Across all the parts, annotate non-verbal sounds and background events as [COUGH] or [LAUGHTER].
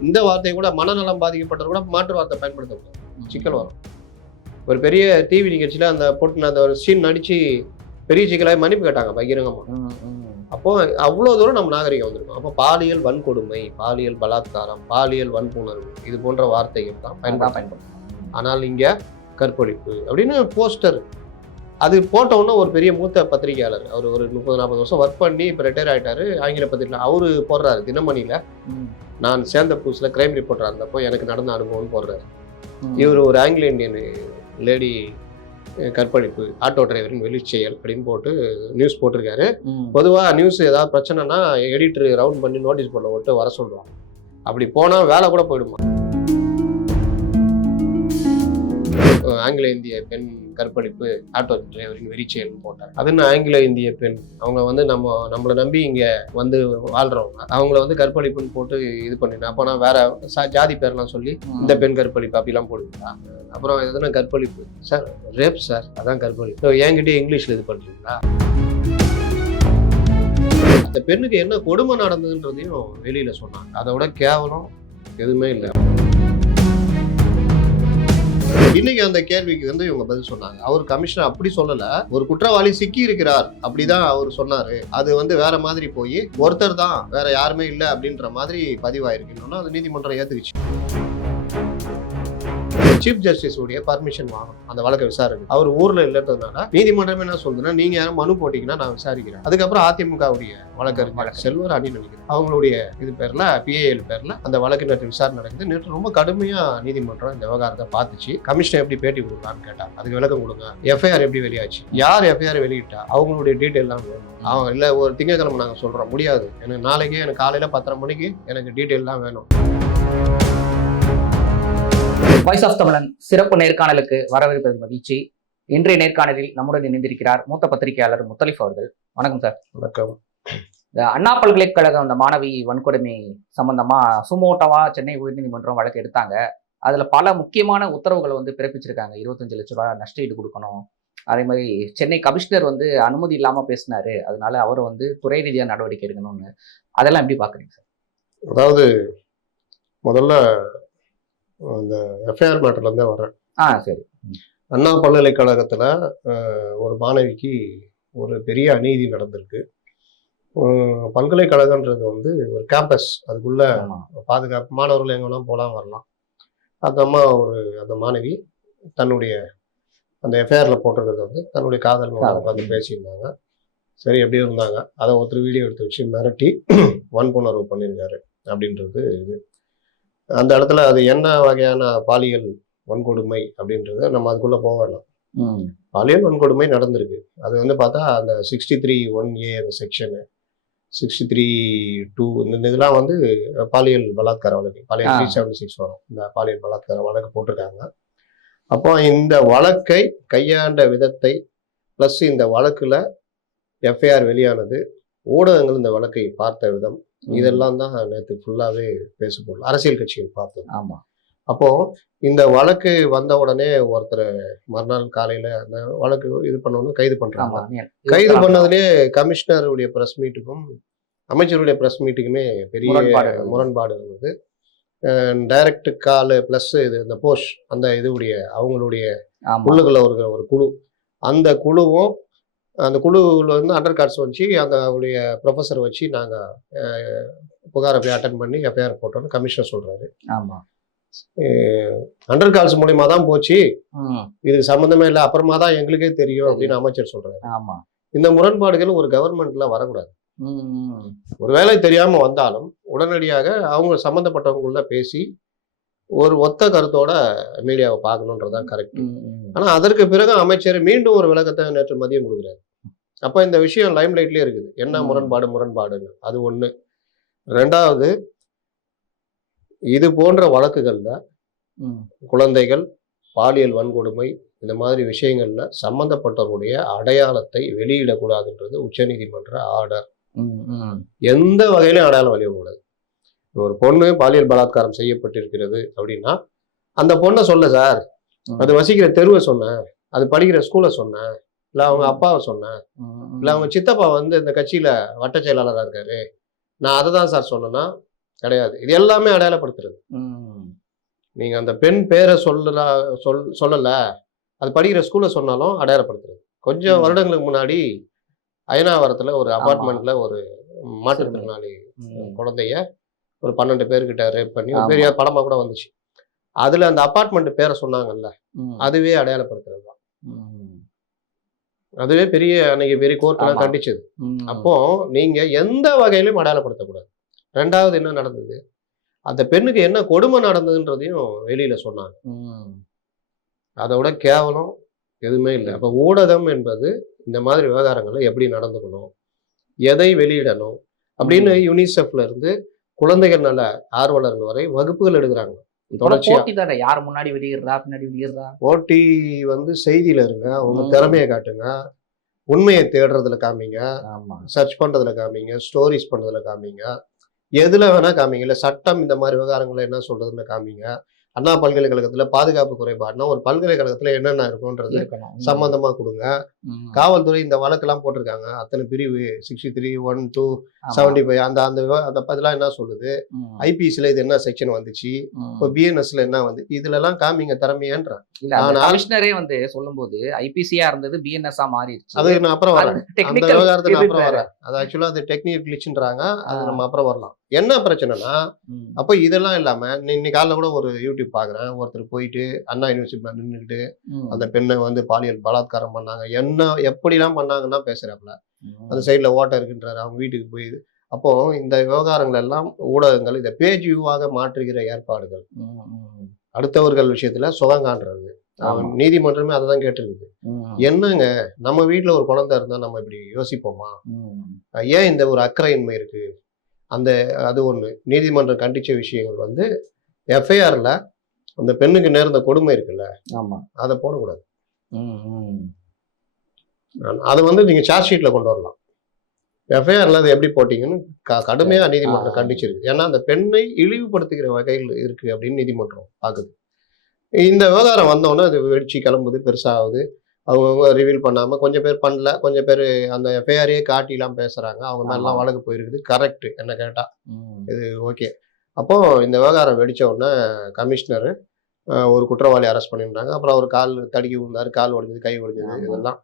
இந்த வார்த்தையை கூட மனநலம் பாதிக்கப்பட்டவர் கூட மாற்று வார்த்தை பயன்படுத்தக்கூடாது. சிக்கல் வரும். ஒரு பெரிய டிவி நிகழ்ச்சியில அந்த போட்டு அந்த ஒரு சீன் நடிச்சு பெரிய சிக்கலாக மன்னிப்பு கேட்டாங்க பகிரங்கமா. ம், ம். அப்போ அவ்வளோ தூரம் நம்ம நாகரிகம் வந்திருக்கோம். அப்போ பாலியல் வன்கொடுமை பாலியல் பலாத்காரம் பாலியல் வன்புணர்வு இது போன்ற வார்த்தைகள் தான் பயன்படுத்த பயன்படுத்தணும் ஆனால் இங்க கற்பழிப்பு அப்படின்னு போஸ்டர் அது போட்ட உடனே ஒரு பெரிய மூத்த பத்திரிகையாளர். அவர் ஒரு முப்பது நாற்பது வருஷம் ஒர்க் பண்ணி இப்போ ரிட்டையர் ஆயிட்டாரு. ஆங்கில பத்திரிகை அவரு போடுறாரு தினமணியில. நான் சேர்ந்த புதுசுல கிரைம் ரிப்போர்ட்டர் இருந்தப்போ எனக்கு நடந்த அனுபவம்னு போடுறாரு. இவர் ஒரு ஆங்கில இந்தியன் லேடி கற்பழிப்பு ஆட்டோ டிரைவரின் வெளிச்செயல் அப்படின்னு போட்டு நியூஸ் போட்டிருக்காரு. பொதுவாக நியூஸ் ஏதாவது பிரச்சனைனா எடிட்டர் ரவுண்ட் பண்ணி நோட்டீஸ் போர்டில் விட்டு வர சொல்லுவாங்க. அப்படி போனால் வேலை கூட போயிடுமா? ஆங்கில இந்திய பெண் கற்பழிப்பு ஆட்டோ டிரைவரின் வெறிச்செயல்னு போட்டாங்க அதுன்னு ஆங்கில இந்திய பெண் அவங்க வந்து நம்ம நம்மளை நம்பி இங்கே வந்து வாழ்றவங்க. அவங்கள வந்து கற்பழிப்புன்னு போட்டு இது பண்ணினேன் அப்போ நான் வேற சா- ஜாதி பேர்லாம் சொல்லி இந்த பெண் கற்பழிப்பு அப்படிலாம் போடுவீங்களா? அப்புறம் எதுனா கற்பழிப்பு? சார் ரேப் சார் அதான் கற்பழிப்பு. So, என்கிட்ட இங்கிலீஷ்ல இது பண்றீங்களா? அந்த பெண்ணுக்கு என்ன கொடுமை நடந்ததுன்றதையும் வெளியில சொன்னாங்க. அதை விட கேவலம் எதுவுமே இல்லை. இன்னைக்கு அந்த கேள்விக்கு வந்து இவங்க பதில் சொன்னாங்க. அவர் கமிஷனர் அப்படி சொல்லல. ஒரு குற்றவாளி சிக்கி இருக்கிறார் அப்படிதான் அவர் சொன்னாரு. அது வந்து வேற மாதிரி போய் ஒருத்தர் தான் வேற யாருமே இல்லை அப்படின்ற மாதிரி பதிவாயிருக்குன்னு அது நீதிமன்றம் ஏத்துக்கிச்சு. சீஃப் ஜஸ்டிஸ் உடைய பர்மிஷன் வாங்கணும். அந்த வழக்கை விசாரிக்க அவர் ஊர்ல இல்லைன்றதுனால நீதிமன்றம் என்ன சொல்றதுன்னா நீங்க யாரும் மனு போட்டீங்கன்னா நான் விசாரிக்கிறேன். அதுக்கப்புறம் அதிமுகவுடைய வழக்கறிஞர் செல்வர் அணி நினைக்கிறேன். அவங்களுடைய இது பேர்ல பிஏஎல் பேர்ல அந்த வழக்கு நேற்று விசாரணை நடக்குது. நேற்று ரொம்ப கடுமையா நீதிமன்றம் இந்த விவகாரத்தை பார்த்துச்சு. கமிஷனர் எப்படி பேட்டி கொடுக்கலான்னு கேட்டாங்க அதுக்கு விளக்கம் கொடுங்க. எஃப்ஐஆர் எப்படி வெளியாச்சு? யார் எஃப்ஐஆர் வெளியிட்டா? அவங்களுடைய டீட்டெயில் எல்லாம் வேணும். அவங்க இல்ல ஒரு திங்கட்கிழமை நாங்க சொல்றோம். முடியாது. எனக்கு நாளைக்கே எனக்கு காலையில பத்தரை மணிக்கு எனக்கு டீட்டெயில் தான் வேணும். வாய்ஸ் ஆஃப் தமிழன் சிறப்பு நேர்காணலுக்கு வரவேற்பது மகிழ்ச்சி. இன்றைய நேர்காணலில் நம்முடன் இணைந்திருக்கிறார் மூத்த பத்திரிகையாளர் முத்தலிஃப் அவர்கள். வணக்கம் சார். வணக்கம். இந்த அண்ணா பல்கலைக்கழகம் அந்த மாணவி வன்கொடுமை சம்பந்தமா சுமோட்டவா சென்னை உயர்நீதிமன்றம் வழக்கு எடுத்தாங்க. அதுல பல முக்கியமான உத்தரவுகளை வந்து பிறப்பிச்சிருக்காங்க. இருபத்தஞ்சு லட்ச ரூபாய் நஷ்டஈடு கொடுக்கணும். அதே மாதிரி சென்னை கமிஷனர் வந்து அனுமதி இல்லாம பேசினாரு. அதனால அவரை வந்து துறை ரீதியா நடவடிக்கை எடுக்கணும்னு. அதெல்லாம் எப்படி பாக்குறீங்க சார்? அதாவது முதல்ல அந்த எஃப்ஐஆர் மேட்டர்லேருந்தே வரேன். ஆ சரி. அண்ணா பல்கலைக்கழகத்தில் ஒரு மாணவிக்கு ஒரு பெரிய அநீதி நடந்திருக்கு. பல்கலைக்கழகன்றது வந்து ஒரு கேம்பஸ். அதுக்குள்ள பாதுகாப்பு மாணவர்கள் எங்க போகலாம் வரலாம். அந்த அம்மா ஒரு அந்த மாணவி தன்னுடைய அந்த எஃப்ஐஆர்ல போட்டிருக்கிறது வந்து தன்னுடைய காதல். உட்காந்து பேசியிருந்தாங்க. சரி எப்படி இருந்தாங்க. அதை ஒருத்தர் வீடியோ எடுத்து வச்சு மிரட்டி [CLEARS THROAT] வன்புணர்வு பண்ணியிருக்காரு அப்படின்றது இது. அந்த இடத்துல அது என்ன வகையான பாலியல் வன்கொடுமை அப்படின்றத நம்ம அதுக்குள்ள போக வேண்டாம் பாலியல் வன்கொடுமை நடந்திருக்கு. அது வந்து பார்த்தா அந்த சிக்ஸ்டி த்ரீ ஒன் ஏ அந்த செக்ஷனு சிக்ஸ்டி த்ரீ டூ இந்த இதெல்லாம் வந்து பாலியல் பலாத்கார வழக்கு பாலியல். த்ரீ செவன்டி சிக்ஸ் வரும். இந்த பாலியல் பலாத்கார வழக்கு போட்டிருக்காங்க. அப்போ இந்த வழக்கை கையாண்ட விதத்தை ப்ளஸ் இந்த வழக்குல எஃப்ஐஆர் வெளியானது ஊடகங்கள் இந்த வழக்கை பார்த்த விதம் இதெல்லாம் தான் நேற்று ஃபுல்லாவே பேசப்படல அரசியல் கட்சிகள் பார்த்தது ஆமா. அப்போ இந்த வழக்கு வந்த உடனே ஒருத்தர் மறுநாள் காலையில அந்த வழக்கு இது பண்ணணும் கைது பண்றாங்க. கைது பண்ணதுலேயே கமிஷனருடைய பிரஸ் மீட்டுக்கும் அமைச்சருடைய பிரஸ் மீட்டுக்குமே பெரிய முரண்பாடு. இருந்தது. டைரக்ட் கால் ப்ளஸ் இது இந்த போஸ்ட் அந்த இதுடைய அவங்களுடைய உள்ளுக்குள்ள ஒரு ஒரு குழு. அந்த குழுவும் அந்த குழுவில் வந்து அண்டர் கார்ட்ஸ் வச்சு அந்த அவருடைய ப்ரொஃபஸர் வச்சு நாங்கள் புகாரை போய் அட்டன் பண்ணி எஃப்ஐஆர் போட்டோம்னு கமிஷனர் சொல்றாரு. ஆமா. அண்டர் கார்ட்ஸ் மூலியமா தான் போச்சு. இதுக்கு சம்மந்தமே இல்லை. அப்புறமா தான் எங்களுக்கே தெரியும் அப்படின்னு அமைச்சர் சொல்றாரு. ஆமா. இந்த முரண்பாடுகள் ஒரு கவர்மெண்ட்ல வரக்கூடாது. ஒருவேளை தெரியாம வந்தாலும் உடனடியாக அவங்க சம்மந்தப்பட்டவங்கள பேசி ஒரு ஒத்த கருத்தோட மீடியாவை பார்க்கணுன்றதுதான் கரெக்ட். ஆனா அதற்கு பிறகு அமைச்சர் மீண்டும் ஒரு விளக்கத்தை நேற்று மதியம் கொடுக்குறாரு. அப்ப இந்த விஷயம் லைம் லைட்லயே இருக்குது என்ன. முரண்பாடு முரண்பாடுன்னு அது ஒண்ணு ரெண்டாவது இது போன்ற வழக்குகள்ல. குழந்தைகள் பாலியல் வன்கொடுமை இந்த மாதிரி விஷயங்கள்ல சம்பந்தப்பட்டவருடைய அடையாளத்தை வெளியிடக்கூடாதுன்றது உச்சநீதிமன்ற ஆர்டர். எந்த வகையிலும் அடையாளம் வெளியிடக்கூடாது ஒரு பொண்ணு பாலியல் பலாத்காரம் செய்யப்பட்டிருக்கிறது அப்படின்னா அந்த பொண்ணை சொல்ல சார். அது வசிக்கிற தெருவை சொன்னேன் அது படிக்கிற ஸ்கூலை சொன்னேன் இல்லை அவங்க. அப்பாவை சொன்னேன். இல்லை அவங்க சித்தப்பா வந்து இந்த கட்சியில வட்ட செயலாளராக இருக்காரு நான் அதை தான் சார் சொன்னேன்னா கிடையாது இது எல்லாமே அடையாளப்படுத்துறது ம். நீங்க அந்த பெண் பேரை சொல்லல சொல் சொல்லல அது படிக்கிற ஸ்கூல்ல சொன்னாலும் அடையாளப்படுத்துறது கொஞ்சம். வருடங்களுக்கு முன்னாடி அயனாவரத்துல ஒரு அபார்ட்மெண்ட்ல ஒரு மாற்றுத்திறனாளி. குழந்தைய ஒரு பன்னெண்டு பேர்கிட்ட ரேப் பண்ணி ஒரு. பெரிய படமா கூட வந்துச்சு அதுல அந்த அபார்ட்மெண்ட் பேரை சொன்னாங்கல்ல. அதுவே அடையாளப்படுத்துறது தான். அதுவே பெரிய அன்னைக்கு பெரிய கோர்ட் எல்லாம் ஆமா. கண்டிச்சது. அப்போ நீங்க எந்த வகையிலும் அடையாளப்படுத்தக்கூடாது. ரெண்டாவது என்ன நடந்தது? அந்த பெண்ணுக்கு என்ன கொடுமை நடந்ததுன்றதையும் வெளியில சொன்னாங்க. ம். அதை விட கேவலம் எதுவுமே இல்லை. அப்போ ஊடகம் என்பது இந்த மாதிரி விவகாரங்களை எப்படி நடந்துக்கணும்? எதை வெளியிடணும்? அப்படின்னு யுனிசெஃப்ல இருந்து குழந்தைகள் நல ஆர்வலர்கள் வரை வகுப்புகள் எடுக்கிறாங்க. போட்டி தானே? யார் முன்னாடி வெளியிடுறா பின்னாடி வெளியிடுறா ஓட்டி வந்து செய்தியில இருங்க. உங்க. திறமையை காட்டுங்க. உண்மையை தேடுறதுல காமிங்க. சர்ச் பண்றதுல காமிங்க. ஸ்டோரிஸ் பண்றதுல காமிங்க. எதுல வேணா காமிங்க. இல்ல சட்டம் இந்த மாதிரி விவகாரங்களை என்ன சொல்றதுன்னு காமிங்க. அண்ணா பல்கலைக்கழகத்துல பாதுகாப்பு குறைபாடுனா ஒரு பல்கலைக்கழகத்துல என்னென்ன இருக்கும்ன்றது இருக்கணும் ம். சம்பந்தமா கொடுங்க. காவல்துறை இந்த வழக்கெல்லாம் போட்டிருக்காங்க அத்தனை பிரிவு sixty three one two. Seventy five அந்த அந்த அந்த இதெல்லாம் என்ன சொல்லுது. ஐபிஎஸ்ல இது என்ன செக்ஷன் வந்துச்சு. இப்போ பிஎன்எஸ்ல என்ன வந்து இதுல எல்லாம் காமிங்க திறமையன்ற கமிஷனரே வந்து சொல்லும்போது ஐபிசியா இருந்தது பிஎன்எஸ்ஆ மாறிடுச்சு அது நான் அப்புறம் வரேன் அந்த விவகாரத்தை நான் அப்புறம். வரேன் அது ஆக்சுவலா அது டெக்னிக் கிளிச்சுன்றாங்க அது. நம்ம அப்புறம் வரலாம் என்ன பிரச்சனைனா. அப்போ இதெல்லாம் இல்லாம இன்னைக்கு காலைல கூட ஒரு யூடியூப் பாக்குறேன் ஒருத்தர் போயிட்டு அண்ணா யூனிவர்சிட்டியில் நின்றுக்கிட்டு. அந்த பெண்ணை வந்து பாலியல் பலாத்காரம் பண்ணாங்க என்ன எப்படிலாம் பண்ணாங்கன்னா பேசுறாப்புல. அந்த சைடுல ஓட்டை இருக்குன்றாரு அவங்க வீட்டுக்கு போய் அப்போ இந்த விவகாரங்கள் எல்லாம் ஊடகங்கள் இதை பேஜ் வியூவாக மாற்றுகிற ஏற்பாடுகள். அடுத்தவர்கள் விஷயத்துல சுகம் காண்றது. நீதிமன்றமே அதை தான் கேட்டிருக்குது. என்னங்க நம்ம வீட்ல ஒரு குழந்தை இருந்தா நம்ம இப்படி யோசிப்போமா. ஏன் இந்த ஒரு அக்கறையின்மை இருக்கு அந்த அது ஒண்ணு நீதிமன்றம் கண்டிச்ச விஷயங்கள் வந்து எஃப்ஐஆர்ல அந்த பெண்ணுக்கு நேர்ந்த கொடுமை இருக்குல்ல ஆமா அதை போடக்கூடாது. அதை வந்து நீங்க சார்ஜ் ஷீட்ல கொண்டு வரலாம் எஃப்ஐஆர்ல அதை எப்படி போட்டீங்கன்னு க- கடுமையா நீதிமன்றம். கண்டிச்சிருக்கு ஏன்னா அந்த பெண்ணை இழிவுபடுத்துகிற வகையில் இருக்கு அப்படின்னு நீதிமன்றம் பாக்குது இந்த விவகாரம் வந்தோடனே அது வெடிச்சு கிளம்புது பெருசாகுது அவங்கவுங்க ரிவீல் பண்ணாம கொஞ்சம் பேர் பண்ணல கொஞ்சம் பேர் அந்த எஃப்ஐஆரையே காட்டிலாம் பேசுறாங்க அவங்க மேலாம். வழக்கு போயிருக்குது கரெக்ட் என்ன கேட்டா ம். இது ஓகே அப்போ இந்த விவகாரம் வெடிச்ச உடனே கமிஷனர் ஒரு குற்றவாளி அரெஸ்ட் பண்ணியிருந்தாங்க அப்புறம் அவர் கால் தடுக்கி விழுந்தாரு கால் உடைஞ்சது கை உடைஞ்சது. இதெல்லாம்.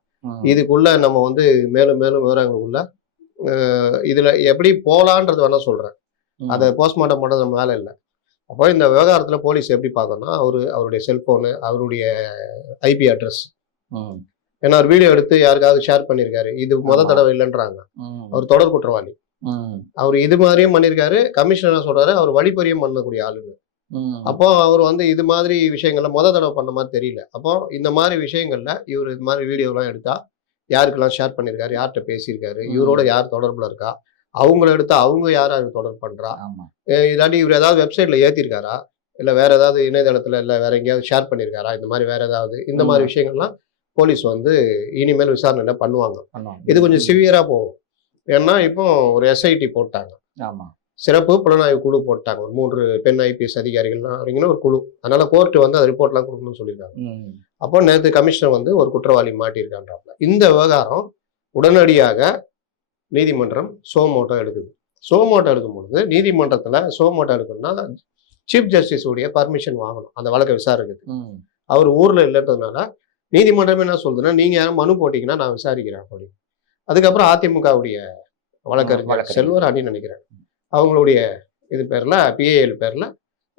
இதுக்குள்ள நம்ம வந்து மேலும் மேலும் விவரங்களுக்குள்ள இதுல எப்படி போலான்றது வேணா சொல்றேன். அதை போஸ்ட்மார்ட்டம் பண்றது நம்ம வேலை இல்லை அப்போ இந்த விவகாரத்துல போலீஸ் எப்படி பார்க்கணும்னா அவரு அவருடைய செல்போனு அவருடைய ஐபி அட்ரஸ். ஏன்னா ஒரு வீடியோ எடுத்து யாருக்காவது ஷேர் பண்ணியிருக்காரு இது முத. தடவை இல்லைன்றாங்க. அவர் தொடர் குற்றவாளி. அவர் இது மாதிரியும் பண்ணியிருக்காரு. கமிஷனர் சொல்றாரு? அவர் வழிப்பறியும் பண்ணக்கூடிய ஆளுங்க. அப்போ அவர் வந்து இது மாதிரி விஷயங்கள்ல முத தடவை பண்ண மாதிரி தெரியல. அப்போ இந்த மாதிரி விஷயங்கள்ல இவர் இது மாதிரி வீடியோலாம் எடுத்தா யாருக்கெல்லாம் ஷேர் பண்ணியிருக்காரு? யார்கிட்ட பேசியிருக்காரு. இவரோட யார் தொடர்புல இருக்கா? அவங்கள எடுத்து அவங்க யார் யாருக்கு தொடர்பு பண்றா? இல்லாட்டி இவர் ஏதாவது வெப்சைட்ல ஏத்திருக்காரா இல்ல வேற ஏதாவது இணையதளத்துல இல்ல வேற எங்கேயாவது ஷேர் பண்ணியிருக்காரா? இந்த மாதிரி வேற ஏதாவது இந்த மாதிரி. விஷயங்கள்லாம் போலீஸ் வந்து இனிமேல் விசாரணையில பண்ணுவாங்க. இது கொஞ்சம் சிவியரா போகும். ஏன்னா இப்போ ஒரு எஸ்ஐடி போட்டாங்க. ஆமா. சிறப்பு புலனாய்வு குழு போட்டாங்க. ஒரு மூன்று பெண் ஐபிஎஸ் அதிகாரிகள்லாம் அப்படிங்கிற ஒரு குழு. அதனால கோர்ட் வந்து அந்த ரிப்போர்ட்லாம் கொடுக்கணும்னு சொல்லியிருக்காங்க. அப்போ நேற்று கமிஷனர் வந்து ஒரு குற்றவாளி மாட்டியிருக்கான்றாப்ல இந்த விவகாரம் உடனடியாக நீதிமன்றம் சோமோட்டோ எடுக்குது. சோமோட்டோ எடுக்கும் பொழுது நீதிமன்றத்துல சோமோட்டோ எடுக்கணும்னா சீஃப் ஜஸ்டிஸ் உடைய பர்மிஷன் வாங்கணும். அந்த வழக்கை விசாரிக்குது ம். அவர் ஊர்ல இல்லைன்றதுனால நீதிமன்றம் என்ன சொல்றதுன்னா நீங்க யாரும் மனு போட்டீங்கன்னா நான் விசாரிக்கிறேன் அப்படி அதுக்கப்புறம் அதிமுகவுடைய வழக்கறிஞர். செல்வர் அணி நினைக்கிறேன். அவங்களுடைய இது பேர்ல பிஏஎல் பேர்ல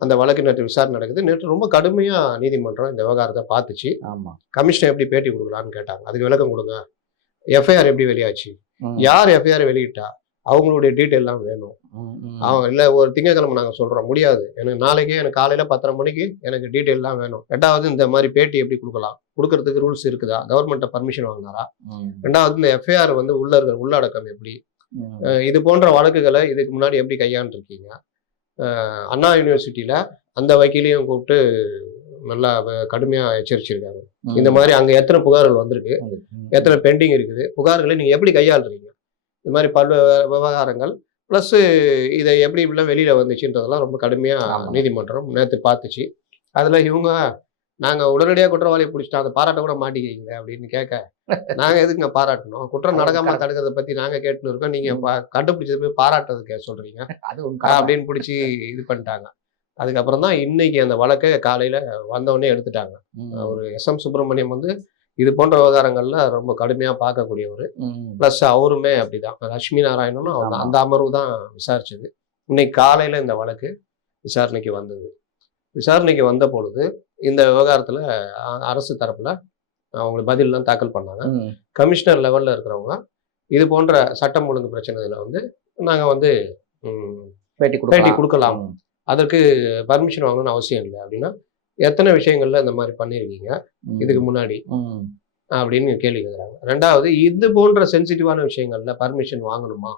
அந்த வழக்கு நேற்று விசாரணை நடக்குது. நேற்று ரொம்ப கடுமையா நீதிமன்றம் இந்த விவகாரத்தை பார்த்துச்சு. ஆமா. கமிஷனர் எப்படி பேட்டி கொடுக்கலான்னு கேட்டாங்க. அதுக்கு விளக்கம் கொடுங்க. எஃப்ஐஆர் எப்படி வெளியாச்சு. யார் எஃப்ஐஆர் வெளியிட்டா? அவங்களுடைய டீட்டெயிலாம் வேணும். அவங்க இல்ல ஒரு திங்கட்கிழமை நாங்க சொல்றோம் முடியாது. எனக்கு நாளைக்கே எனக்கு காலையில பத்தரை மணிக்கு எனக்கு டீட்டெயிலாம் வேணும். ரெண்டாவது இந்த மாதிரி பேட்டி எப்படி கொடுக்கலாம்? கொடுக்கறதுக்கு ரூல்ஸ் இருக்குதா? கவர்மெண்ட்ட பர்மிஷன் வாங்கினாரா. ரெண்டாவது இந்த எஃப்ஐஆர் வந்து உள்ள இருக்கிற உள்ளடக்கம் எப்படி? இது போன்ற வழக்குகளை இதுக்கு முன்னாடி எப்படி கையாண்டுருக்கீங்க? அண்ணா யூனிவர்சிட்டியில அந்த வக்கீலையும் கூப்பிட்டு நல்லா வ- கடுமையா எச்சரிச்சிருக்காங்க. இந்த மாதிரி அங்க எத்தனை புகார்கள் வந்திருக்கு. எத்தனை பெண்டிங் இருக்குது? புகார்களை நீங்க எப்படி கையாளுறீங்க? இந்த மாதிரி பல்வேறு விவகாரங்கள். ப்ளஸ் இதை எப்படி இப்படிலாம் வெளியில வந்துச்சுன்றதெல்லாம் ரொம்ப கடுமையா ஆமா. நீதிமன்றம் நேற்று பார்த்துச்சு. அதுல இவங்க நாங்க உடனடியாக குற்றவாளியை பிடிச்சிட்டோம். அதை பாராட்ட கூட மாட்டேங்கிறீங்க அப்படின்னு கேட்க நாங்க எதுக்குங்க பாராட்டணும்? குற்றம் நடக்காம தடுக்கிறத பத்தி நாங்க கேட்டுன்னு இருக்கோம். நீங்க பா- கண்டுபிடிச்சது போய் பாராட்டுறதுக்கு சொல்றீங்க? அது. அப்படின்னு பிடிச்சி இது பண்ணிட்டாங்க. அதுக்கப்புறம் தான் இன்னைக்கு அந்த வழக்கை காலையில வந்தவொடனே எடுத்துட்டாங்க. ஒரு எஸ் எம் சுப்பிரமணியம் வந்து இது போன்ற விவகாரங்கள்ல ரொம்ப கடுமையா பார்க்கக்கூடியவர். ப்ளஸ் அவருமே அப்படிதான். லட்சுமி நாராயணனும் அவர். அந்த அமர்வு தான் விசாரிச்சது. இன்னைக்கு காலையில இந்த வழக்கு விசாரணைக்கு வந்தது. விசாரணைக்கு வந்த பொழுது இந்த விவகாரத்துல அரசு தரப்புல அவங்களுக்கு பதிலெலாம் தாக்கல் பண்ணாங்க. கமிஷனர் லெவல்ல இருக்கிறவங்க இது போன்ற சட்டம் ஒழுங்கு பிரச்சனைகளை வந்து நாங்க வந்து பேட்டி பேட்டி கொடுக்கலாம். அதற்கு பர்மிஷன் வாங்கணும்னு அவசியம் இல்லை அப்படின்னா எத்தனை விஷயங்கள்ல இந்த மாதிரி பண்ணியிருக்கீங்க ம், இதுக்கு முன்னாடி. அப்படின்னு கேள்வி கேட்குறாங்க ரெண்டாவது இது போன்ற சென்சிட்டிவான விஷயங்கள்ல பர்மிஷன் வாங்கணுமா?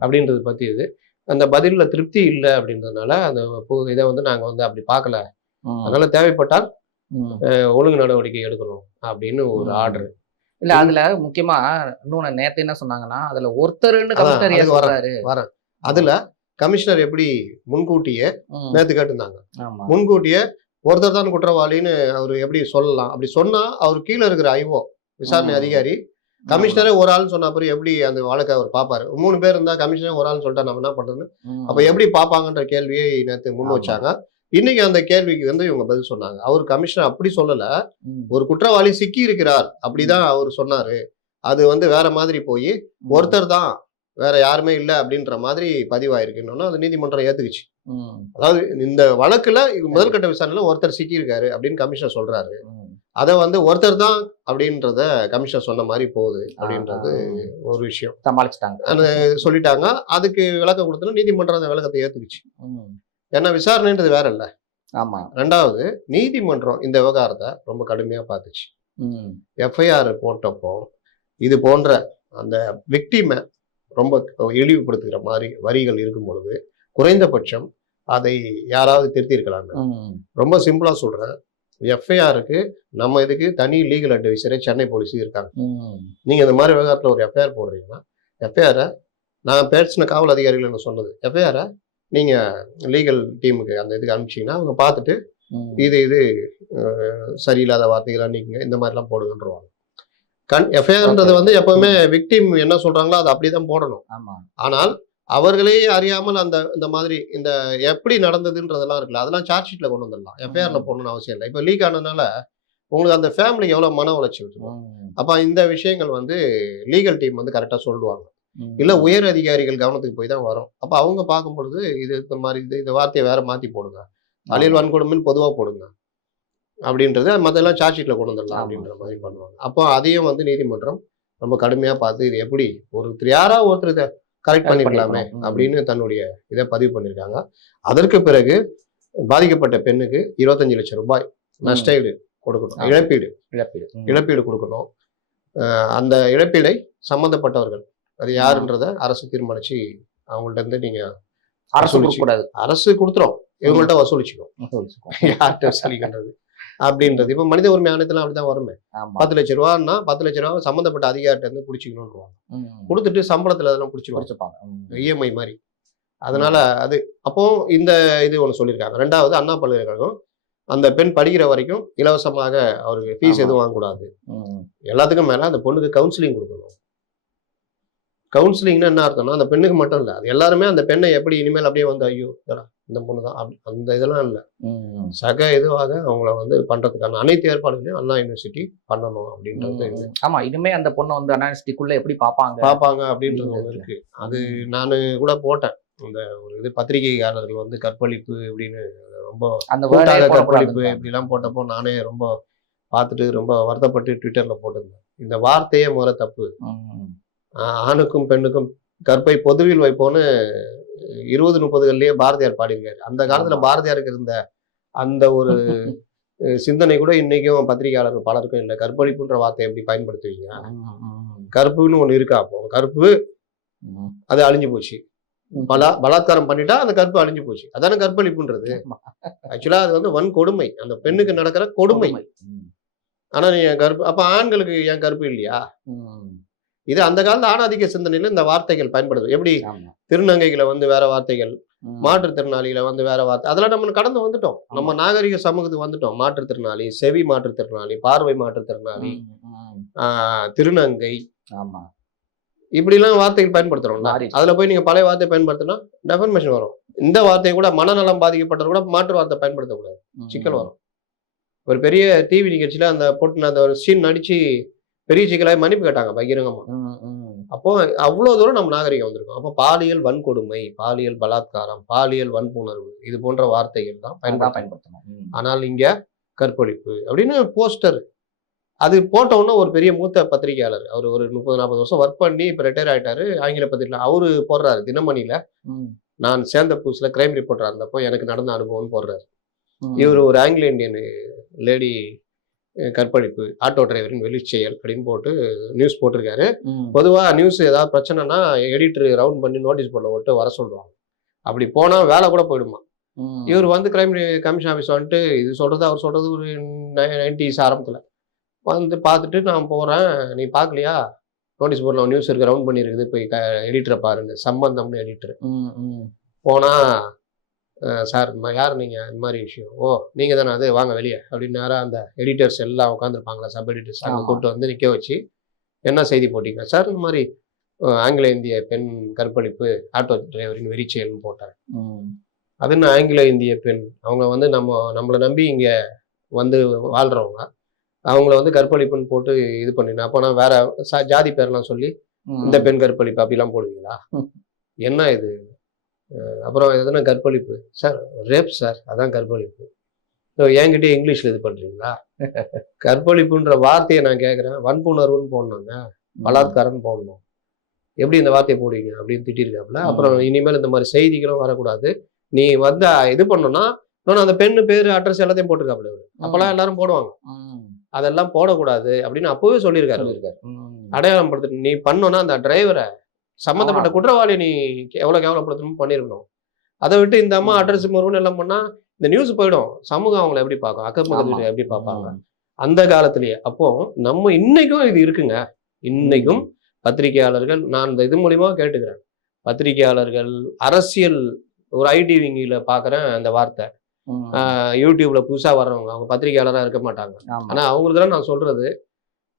அப்படின்றது பத்தி இது. அந்த பதில்ல திருப்தி இல்லை அப்படின்றதுனால அந்த பு- இதை வந்து நாங்க வந்து அப்படி பார்க்கல அதனால தேவைப்பட்டால் ஒழுங்கு நடவடிக்கை எடுக்கணும் அப்படின்னு ஒரு. ஆர்டர் இல்ல அதுல முக்கியமா இன்னொன்னு நேத்து என்ன சொன்னாங்கன்னா அதுல ஒருத்தருன்னு. சொல்றாரு வரேன் அதுல கமிஷனர் எப்படி முன்கூட்டியே நேத்து கேட்டிருந்தாங்க. முன்கூட்டியே ஒருத்தர் தான் குற்றவாளின்னு அவர் எப்படி சொல்லலாம்? அப்படி சொன்னா அவர் கீழே இருக்கிற ஐஓ விசாரணை. அதிகாரி கமிஷனரே ஒரு ஆள்னு சொன்ன அப்புறம் எப்படி அந்த வழக்கை அவர் பார்ப்பாரு? மூணு பேர் இருந்தா கமிஷனர் ஒரு ஆள்னு சொல்லிட்டா நம்ம என்ன பண்றது? ம், அப்ப எப்படி பார்ப்பாங்கன்ற கேள்வியை நேத்து முன். வச்சாங்க. இன்னைக்கு அந்த கேள்விக்கு வந்து இவங்க பதில் சொன்னாங்க. அவர் கமிஷனர் அப்படி சொல்லல. ஒரு குற்றவாளி சிக்கி இருக்கிறார். அப்படிதான் அவர் சொன்னாரு. அது வந்து வேற மாதிரி போய் ஒருத்தர் தான் வேற யாருமே இல்லை அப்படின்ற மாதிரி பதிவாயிருக்குன்னு அது நீதிமன்றம் ஏத்துக்குச்சு. அதாவது இந்த வழக்குல முதல் கட்ட விசாரணையில ஒருத்தர் சிக்கி இருக்காரு அப்படின்னு கமிஷனர் சொல்றாரு. அதை வந்து ஒருத்தர் தான் அப்படின்றத கமிஷனர் சொன்ன மாதிரி போகுது அப்படின்றது ஒரு விஷயம். சமாளிச்சிட்டாங்க. சொல்லிட்டாங்க. அதுக்கு விளக்கம் கொடுத்தோன்னா நீதிமன்றம் அந்த விளக்கத்தை ஏத்துக்குச்சு. ஏன்னா விசாரணைன்றது வேற இல்ல. ஆமா. ரெண்டாவது நீதிமன்றம் இந்த விவகாரத்தை ரொம்ப கடுமையா பார்த்துச்சு எஃப்ஐஆர் போட்டப்போ இது போன்ற அந்த விக்டிமை ரொம்ப இழிவுபடுத்துகிற மாதிரி வரிகள் இருக்கும் பொழுது குறைந்தபட்சம் அதை யாராவது திருத்தியிருக்கலாம் ம், ரொம்ப சிம்பிளா சொல்றேன். எஃப்ஐஆருக்கு நம்ம இதுக்கு தனி லீகல் அட்வைசரே சென்னை போலீஸ் இருக்காங்க. ம், நீங்க இந்த மாதிரி விவகாரத்துல ஒரு எஃப்ஐஆர் போடுறீங்கன்னா எஃப்ஐஆரை நான் பேசின காவல் அதிகாரிகள் என்ன சொன்னது எஃப்ஐஆரை நீங்க லீகல் டீமுக்கு அந்த இதுக்கு அனுப்பிச்சீங்கன்னா அவங்க பார்த்துட்டு இது இது சரியில்லாத வார்த்தைகளா நீங்க இந்த மாதிரிலாம் போடுங்கன்றவாங்க. கண் எஃப்ஐஆர்ன்றது வந்து எப்பவுமே விக்டிம் என்ன சொல்றாங்களோ அதை அப்படிதான் போடணும். ஆனால் அவர்களே அறியாமல் அந்த இந்த மாதிரி இந்த எப்படி நடந்ததுன்றதெல்லாம் இருக்குல்ல அதெல்லாம் சார்ஜ் ஷீட்ல கொண்டு வந்துடலாம். எஃப்ஐஆர்ல போடணும்னு அவசியம் இல்லை. இப்போ லீக் ஆனதுனால உங்களுக்கு அந்த ஃபேமிலிக்கு எவ்வளவு மன உளைச்சி விட்டுரும் அப்ப இந்த விஷயங்கள் வந்து லீகல் டீம் வந்து கரெக்டா சொல்லுவாங்க. இல்ல உயர் அதிகாரிகள் கவனத்துக்கு போய் தான் வரும். அப்ப அவங்க பார்க்கும் பொழுது இது இந்த மாதிரி இது இந்த வார்த்தையை வேற மாத்தி போடுங்க. பாலியல் வன்கொடுமைன்னு பொதுவா போடுங்க. அப்படின்றது மற்றெல்லாம் சார்ஜ் ஷீட்ல கொண்டு வந்துடலாம். அப்படின்ற மாதிரி பண்ணுவாங்க. அப்போ அதையும் வந்து நீதிமன்றம் ரொம்ப கடுமையா பார்த்து இது எப்படி ஒருத்தர் யாரா ஒருத்தர் இதை கரெக்ட் பண்ணிருக்கலாமே பண்ணிருக்கணும். ம். அப்படின்னு தன்னுடைய இதை பதிவு பண்ணியிருக்காங்க அதற்கு பிறகு பாதிக்கப்பட்ட பெண்ணுக்கு இருபத்தஞ்சு லட்சம் ரூபாய் நஷ்டஈடு கொடுக்கணும். இழப்பீடு. இழப்பீடு. இழப்பீடு கொடுக்கணும். அந்த இழப்பீடை சம்பந்தப்பட்டவர்கள் அது யாருன்றத அரசு தீர்மானிச்சு அவங்கள்ட்ட இருந்து நீங்க அரசு கொடுக்கக்கூடாது. அரசு கொடுத்துரும். இவங்கள்ட்ட வசூலிச்சுக்கணும் வசூலிச்சுக்கோ. யார்கிட்ட வசூலிக்கின்றது? அப்படின்றது. இப்ப மனித உரிமை ஆணையத்துல அப்படிதான் வருமே. பத்து லட்ச ரூபான்னா பத்து லட்ச ரூபா சம்பந்தப்பட்ட அதிகாரிட்ட இருந்து பிடிச்சிக்கணும்னு கொடுத்துட்டு சம்பளத்துல அதெல்லாம் பிடிச்சிருவாங்க குறைச்சுப்பாங்க ம், இஎம்ஐ மாதிரி. அதனால அது அப்போ இந்த இது ஒன்று சொல்லியிருக்காங்க. ரெண்டாவது அண்ணா பல்கலைக்கழகம் அந்த பெண் படிக்கிற வரைக்கும் இலவசமாக அவருக்கு ஃபீஸ். எதுவும் வாங்கக்கூடாது. எல்லாத்துக்கும் மேல அந்த பொண்ணுக்கு கவுன்சிலிங் கொடுக்கணும். கவுன்சிலிங்னா என்ன அர்த்தம்னா அந்த பெண்ணுக்கு மட்டும் இல்லை அது எல்லாருமே அந்த பெண்ணை எப்படி இனிமேல் அப்படியே வந்து ஐயோ இந்த பொண்ணு தான். அந்த இதெல்லாம் இல்லை. சக இதுவாக அவங்கள வந்து பண்றதுக்கான அனைத்து ஏற்பாடுகளையும் அண்ணா யூனிவர்சிட்டி பண்ணணும் அப்படின்றது ஆமா இனிமே அந்த பொண்ணை வந்து அனாலிஸ்டிக்குள்ள எப்படி பாப்பாங்க? பார்ப்பாங்க அப்படின்றது ஒன்று இருக்கு. அது நான் கூட போட்டேன். இந்த ஒரு இது பத்திரிகையாளர்கள் வந்து கற்பழிப்பு அப்படின்னு ரொம்ப அந்த கூட்டாக கற்பழிப்பு இப்படிலாம் போட்டப்போ நானே ரொம்ப பார்த்துட்டு ரொம்ப வருத்தப்பட்டு ட்விட்டர்ல போட்டிருந்தேன். இந்த வார்த்தையே முறை தப்பு. ஆணுக்கும் பெண்ணுக்கும் கற்பை பொதுவில் வைப்போன்னு இருபது முப்பதுகள்லயே பாரதியார் பாடியிருக்காரு. அந்த காலத்துல. பாரதியாருக்கு இருந்த அந்த ஒரு [LAUGHS] சிந்தனை கூட இன்னைக்கும் பத்திரிகையாளர்கள் பலருக்கும் இல்லை. கற்பழிப்புன்ற வார்த்தையை எப்படி பயன்படுத்துவீங்க? கற்புன்னு ஒண்ணு இருக்கா அப்போ? கற்பு ம். அது அழிஞ்சு போச்சு. பலா பலாத்காரம் பண்ணிட்டா அந்த கற்பு அழிஞ்சு போச்சு. அதானே கற்பழிப்புன்றது. ஆக்சுவலா அது வந்து வன் கொடுமை. அந்த பெண்ணுக்கு நடக்கிற கொடுமை. ஆனா நீ கற்பு அப்ப ஆண்களுக்கு ஏன் கற்பு இல்லையா? இது அந்த காலத்து ஆணாதிக்க சிந்தனையில இந்த வார்த்தைகள் பயன்படுது. எப்படி? திருநங்கைகளை வந்து வேற வார்த்தைகள். மாற்றுத்திறனாளிகளை வந்து வேற வார்த்தை அதெல்லாம் நம்ம கடந்து வந்துட்டோம். நம்ம நாகரிக சமூகத்துக்கு வந்துட்டோம். மாற்றுத்திறனாளி செவி மாற்றுத்திறனாளி பார்வை மாற்றுத்திறனாளி திருநங்கை. ஆமா. இப்படிலாம் வார்த்தைகள் பயன்படுத்துறோம்ல. மாறிடுச்சு. அதுல போய் நீங்க பழைய வார்த்தை பயன்படுத்தினா டெஃபர்மேஷன் வரும். இந்த வார்த்தையை கூட மனநலம் பாதிக்கப்பட்டவர் கூட மாற்று வார்த்தை பயன்படுத்தக்கூடாது. சிக்கல் வரும். ஒரு பெரிய டிவி நிகழ்ச்சியில அந்த போட்டு அந்த ஒரு சீன் நடிச்சு பெரிய சிக்கலாக மன்னிப்பு கேட்டாங்க பகிரங்கமா. அப்போ அவ்வளவு தூரம் நம்ம நாகரிகம் வந்திருக்கோம் அப்போ பாலியல் வன்கொடுமை பாலியல் பலாத்காரம் பாலியல் வன்புணர்வு இது போன்ற வார்த்தைகள் தான் அதான் பயன்படுத்தணும். ஆனால் இங்க கற்பழிப்பு அப்படின்னு போஸ்டர் அது போட்ட உடனே ஒரு பெரிய மூத்த பத்திரிகையாளர் அவர் ஒரு முப்பது நாற்பது வருஷம் ஒர்க் பண்ணி இப்போ ரிட்டையர் ஆயிட்டாரு ஆங்கில பத்திரிகை அவரு போடுறாரு தினமணியில. நான் சேர்ந்த புதுசுல கிரைம் ரிப்போர்ட்டர் இருந்தப்போ எனக்கு நடந்த அனுபவம்னு போடுறாரு. இவர் ஒரு ஆங்கில இந்தியன் லேடி கற்பழிப்பு ஆட்டோ டிரைவரின் வெளிச்செயல் அப்படின்னு போட்டு நியூஸ் போட்டிருக்காரு. பொதுவாக நியூஸ் ஏதாவது பிரச்சனைனா எடிட்டர் ரவுண்ட் பண்ணி நோட்டீஸ் போர்டில் விட்டு வர சொல்லுவாங்க அப்படி போனால் வேலை கூட போயிடுமா. இவர் வந்து கிரைம் கமிஷன் ஆஃபீஸ் வந்துட்டு இது சொல்கிறது அவர் சொல்கிறது ஒரு நைன்டிஸ் ஆரம்பத்தில் வந்து பார்த்துட்டு நான் போகிறேன் நீ பார்க்கலையா நோட்டீஸ் போர்டில் நியூஸ் இருக்க ரவுண்ட் பண்ணியிருக்குது போய் எடிட்டரை பாருங்க சம்பந்தம்னு எடிட்டர். போனால் சார் இந்த மாதிரி யார் நீங்கள் இந்த மாதிரி விஷயம். ஓ நீங்கள் தானே? அது வாங்க வெளியே. அப்படின்னு நேராக அந்த எடிட்டர்ஸ் எல்லாம் உட்காந்துருப்பாங்களா சப் எடிட்டர்ஸ் அங்கே. கூப்பிட்டு வந்து நிற்க வச்சு என்ன செய்தி போட்டீங்க? சார் இந்த மாதிரி ஆங்கில இந்திய பெண் கற்பழிப்பு ஆட்டோ டிரைவரின் வெறிச்செயல்னு போட்டாங்க. ம். அதுன்னு ஆங்கில இந்திய பெண்? அவங்க வந்து நம்ம நம்மளை நம்பி இங்கே வந்து வாழ்கிறவங்க அவங்கள வந்து கற்பழிப்புன்னு போட்டு இது பண்ணினேன் அப்போ நான் வேற ச- ஜாதி பேர்லாம் சொல்லி. இந்த பெண் கற்பழிப்பு அப்படிலாம் போடுவீங்களா. என்ன இது? அப்புறம் எதுனா கற்பழிப்பு. சார் ரேப் சார் அதான் கற்பழிப்பு. இதோ என்கிட்டயே இங்கிலீஷ்ல இது பண்றீங்களா? [LAUGHS] கற்பழிப்புன்ற வார்த்தையை நான் கேட்குறேன் வன்புணர்வுன்னு போடணுங்க. பலாத்காரம்னு போடணும். எப்படி இந்த வார்த்தையை போடுவீங்க அப்படின்னு திட்டிருக்காப்புல. அப்புறம் இனிமேல் இந்த மாதிரி செய்திகளும் வரக்கூடாது. நீ வந்து இது பண்ணணும்னா இன்னொன்று அந்த பெண்ணு பேர் அட்ரஸ் எல்லாத்தையும் போட்டிருக்காப்புல அப்பெல்லாம் எல்லாரும் போடுவாங்க. அதெல்லாம் போடக்கூடாது அப்படின்னு அப்பவே சொல்லியிருக்காரு. அடையாளம் படுத்து நீ பண்ணோன்னா அந்த டிரைவரை சம்மந்தப்பட்ட. குற்றவாளி நீ எவ்வளவு கேவலப்படுத்தணும் பண்ணிருக்கணும். அதை விட்டு இந்த அம்மா. அட்ரஸ் மருவன் எல்லாம் பண்ணா இந்த நியூஸ் போயிடும். சமூகம் அவங்கள எப்படி பார்க்கும்? அக்கம் பக்கத்து ஆமா. வீடு எப்படி பார்ப்பாங்க. அந்த காலத்திலேயே. அப்போ நம்ம இன்னைக்கும் இது இருக்குங்க. இன்னைக்கும் பத்திரிகையாளர்கள் நான் இந்த இது மூலியமா கேட்டுக்கிறேன். பத்திரிகையாளர்கள் அரசியல் ஒரு ஐடி விங்கில பாக்குறேன் அந்த வார்த்தை. யூடியூப்ல புதுசா வர்றவங்க அவங்க பத்திரிகையாளரா இருக்க மாட்டாங்க. ஆனா அவங்களுக்கு நான் சொல்றது